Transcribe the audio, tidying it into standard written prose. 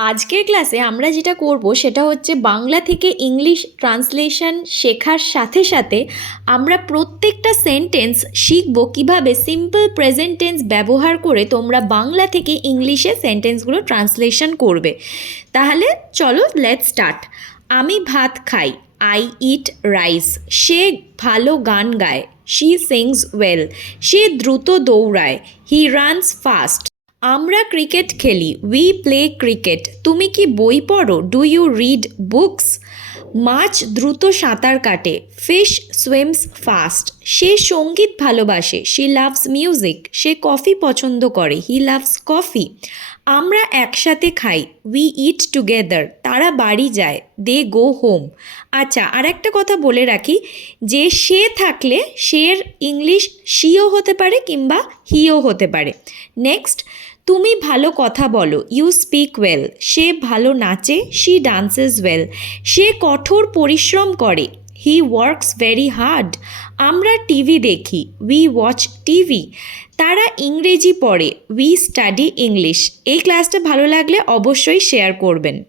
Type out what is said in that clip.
আজকের ক্লাসে আমরা যেটা করব সেটা হচ্ছে বাংলা থেকে ইংলিশ ট্রান্সলেশন শেখার সাথে সাথে আমরা প্রত্যেকটা সেন্টেন্স শিখব কিভাবে সিম্পল প্রেজেন্ট টেন্স ব্যবহার করে তোমরা বাংলা থেকে ইংলিশে সেন্টেন্সগুলো ট্রান্সলেশন করবে। তাহলে চলো লেটস স্টার্ট। আমি ভাত খাই, আই ইট রাইস। সে ভালো গান গায়, শি সিংস ওয়েল। সে দ্রুত দৌড়ায়, হি রানস ফাস্ট। আমরা ক্রিকেট খেলি, উই প্লে ক্রিকেট। তুমি কি বই পড়ো, ডু ইউ রিড বুকস? মাছ দ্রুত সাঁতার কাটে, ফিশ সুইমস ফাস্ট। সে সঙ্গীত ভালোবাসে, she loves music. Say coffee পছন্দ করে, হি লাভস কফি। আমরা একসাথে খাই, উই ইট টুগেদার। তারা বাড়ি যায়, দে গো হোম। আচ্ছা, আর একটা কথা বলে রাখি যে সে থাকলে সের ইংলিশ শিও হতে পারে কিংবা হিও হতে পারে। নেক্সট, তুমি ভালো কথা বলো, ইউ স্পিক ওয়েল। সে ভালো নাচে, শি ডান্সেস ওয়েল। সে কঠোর পরিশ্রম করে, হি ওয়ার্কস ভেরি হার্ড। আমরা টিভি দেখি, উই ওয়াচ টিভি। তারা ইংরেজি পড়ে, উই স্টাডি ইংলিশ। এই ক্লাসটা ভালো লাগলে অবশ্যই শেয়ার করবেন।